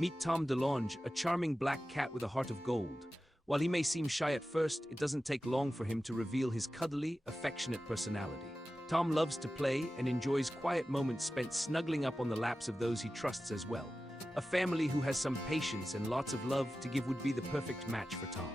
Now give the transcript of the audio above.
Meet Tom Delonge, a charming black cat with a heart of gold. While he may seem shy at first, it doesn't take long for him to reveal his cuddly, affectionate personality. Tom loves to play and enjoys quiet moments spent snuggling up on the laps of those he trusts as well. A family who has some patience and lots of love to give would be the perfect match for Tom.